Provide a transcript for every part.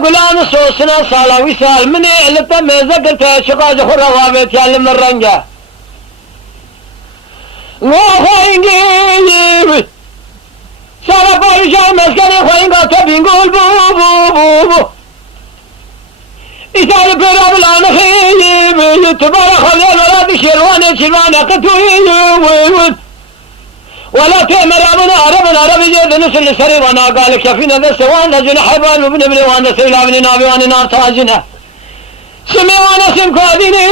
गुलाम सोचना साला विशाल मने इल्लत मेज़ करते शिकाज खुरावावे त्याल मरंगा वो होएंगे सारा परिशान मस्करे होएंगा तो बिंगुल बू बू बू बू इसाल पर अब लान है तुम्हारा खले वाला शेरवाने कतुई ولا تأمر عربنا جيد نسل سري وانا قال كفينا ذا سوانا جنح حبان وابن ابن وانا سيلا ابن نابي وانا نار تاجنا سمي وانا سم كاديني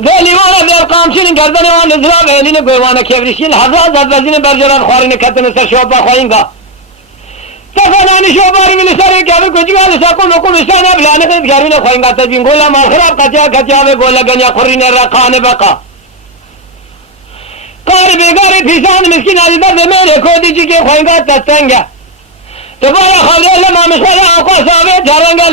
ذالي وانا ذا القامشين قردني وانا ذراب اهلين قوي وانا كيفرشين حضرات ذات بزين برجران خوارين كتن سر شوبا خوينغا تفناني شوباري من سري كافي كجغال ساقوم وقوم استانا بلانا قد كارين خوينغا تجين قولا ما خراب قتيا وقولا قنيا قرين الرقان بقى قاري بيقاري فيسان مسكين على درد ميري كودي جيكي خوينغا تستنگا تبارا خالي لما مشغل عقو صابي جارنگا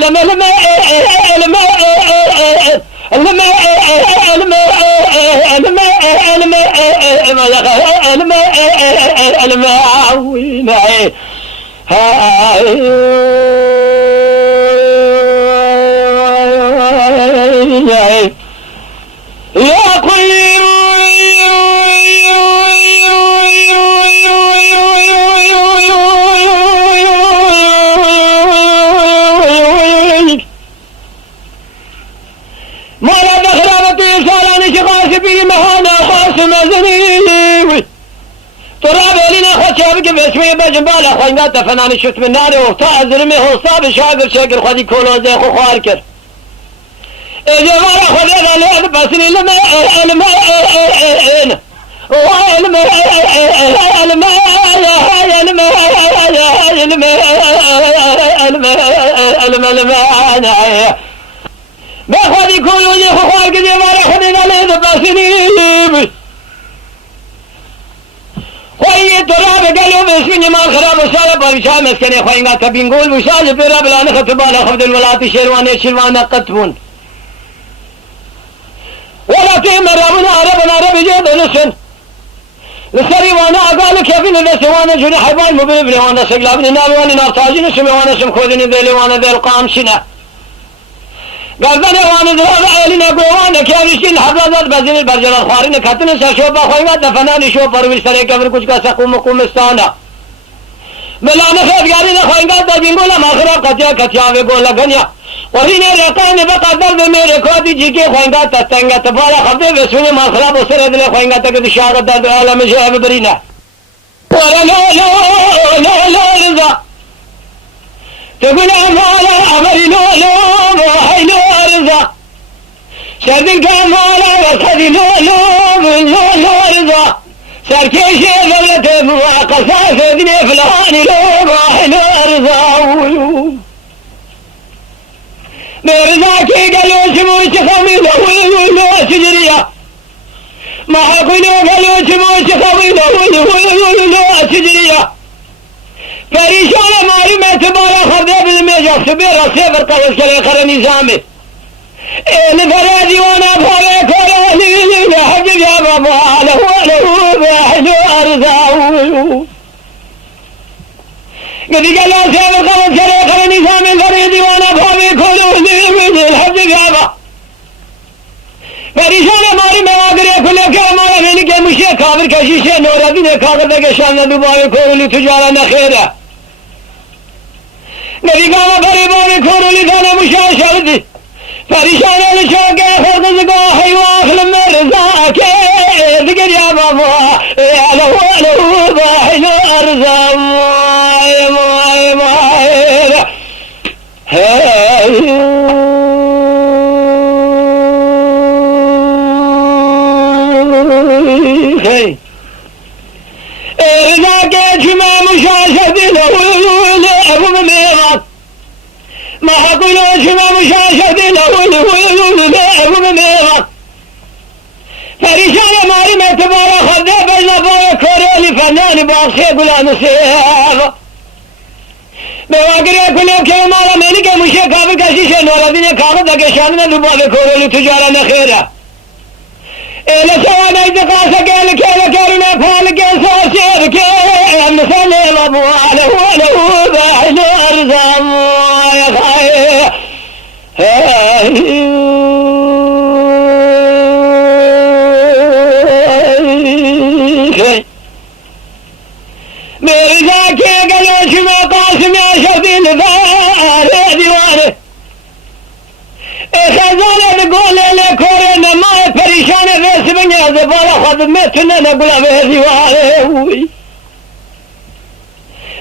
بشوية بجنبال خوينغا تفناني شفت من ناري وطاع زرمي وصاب شاقر شاقر خدي كولو زي خو خواركر اجوارا خدي غالي بسني لما بخدي كولو زي خو خواركر اجوارا خدي غالي بسني خويي تراب قالوا بسمني ما خراب وسالة برشام مسكني خوينغا تبينقول وشاج براب لا نخطب على خفض الولات شيرواني قطبون ولا تيمر ربنا جيد نسن لسري وانا اقال كيفين اذا سوانا جوني حيبان مبين وانا سقلابني نابي وانا نار تاجين اسمي وانا سم خودني ذيلي وانا ذيل قامشنا قالبني وانا ذراب عيلنا قوانا كيفيشين حبلازات بزين البرجل الخوارين كتن سشوبا خوينغا دفناني شو پرویش سرے کبر کچھ کا سقوم قومستانا ملانا خیت گارین خوينغا دبین گولا ماخرا کتیا وے گولا گنیا وہینے رقان بقا درد میرے کودی جی کے خوينغا تستنگا تبارا خبدے وسونے ماخرا بسر دل خوينغا تک شاغ درد عالم شہب برینا ولا لا رضا تقول امالا امري لا حي لا رضا شردن كمالا وخذي لا رضا سركيشي دولة مواقصة سيدني فلاني لا رضا مرزاكي قالوا سموش خميلة لا سجرية ما حقلوا قالوا سموش خميلة لا سجرية فريشانة ماري ما تبارا خذي بالميجا سبيرا سيفر قوش كلي خر نظامي الفرادي وانا فاوي كولوني لحبيب يا بابا له بحلو ارزاو قد قالوا سيفر قوش كلي خر نظامي الفرادي وانا فاوي كولوني لحبيب يا بابا فريشانة ماري مواقرية كلها كامالا فيني كمشي كافر كشيشة نورا ديني كافر دكشان دباوي كولوني تجارة نخيرة نبي قام فريبوني كولوني ثانا مشاشر دي فريشانة لشوقي خلق زقاحي واخل مرزاك ذكر يا بابا له ضاحي ارزا ارزاك جمع مشاشد له ابو مميرات ما حقولوا جمع مشاشد له ابو مميرات فريشانة ماري ما تبارا خذي بين ابوي كوري كارولي فنان باقشي قلان سيف بواقر كلهم كمالا ملك مشي كابل كشيش نورا دين كاغذ دكشاننا دباب كورولي تجارة نخيرة إلا سوانا إتقاسة كيل كارنا فالك سوسير كيل نسلي مبواله وله بحل أرزام يا خير میرزا کے گلوچ میں قاسم شبیل دار دیوانے ایسا زالت گولے لے کھورے نمائے پریشانے ویس بنگے زبارہ خود میں تنے نگلا بے دیوانے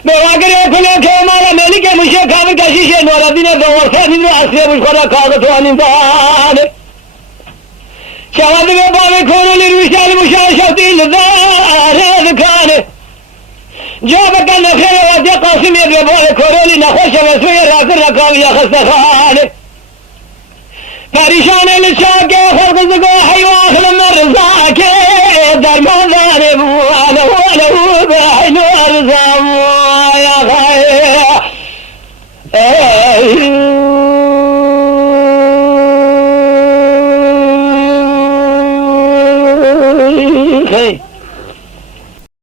بواقر کھلے کے مالا میلی کے مشے کھاوی کشیشے نورا دینے دور سے نیدو اصلے مشکورا کاغت وانی دانے شواد میں باوے کھورولی روشال مشاہ شبیل دار دکانے جاب كان خير ودي قاسم يبي بوي كورولي نخوش مسوي راكر ركاوي يا خستخاني فريشان الشاق خلق زقو حيوان خلم الرزاق درمان ذاني بوانا وله بحلو ارزام يا خير